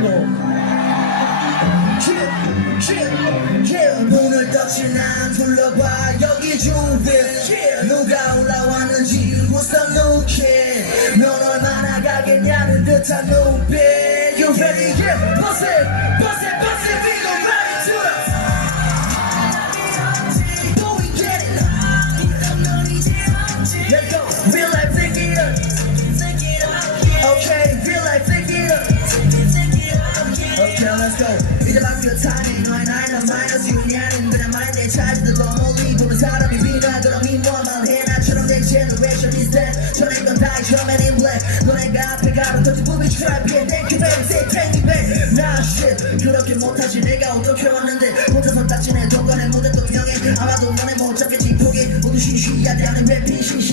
들고 문을 닫힌 난 둘러봐. 여기 주변 누가 올라왔는지 울고서 눈길 넌 얼마나 가겠냐는 듯한 눈빛. let's go 이제 바뀌어 타네 너의 나이는 마이너스 유니아는 그냥 말내 차지들로 멀리 보는 사람이 비가 그럼 인원만 해. 나처럼 내 generation is dead. 전엔 건다 your man 너네가 앞에 가로터진 부비 트랩에 thank you baby. Say shit. 그렇게 못하지. 내가 어떻게 왔는데? 혼자서 딱 지내. 동간에 무대 또 병해 아마도 너네 못 잡겠지. 포기. 모두 시시하게 하는 랩이 시시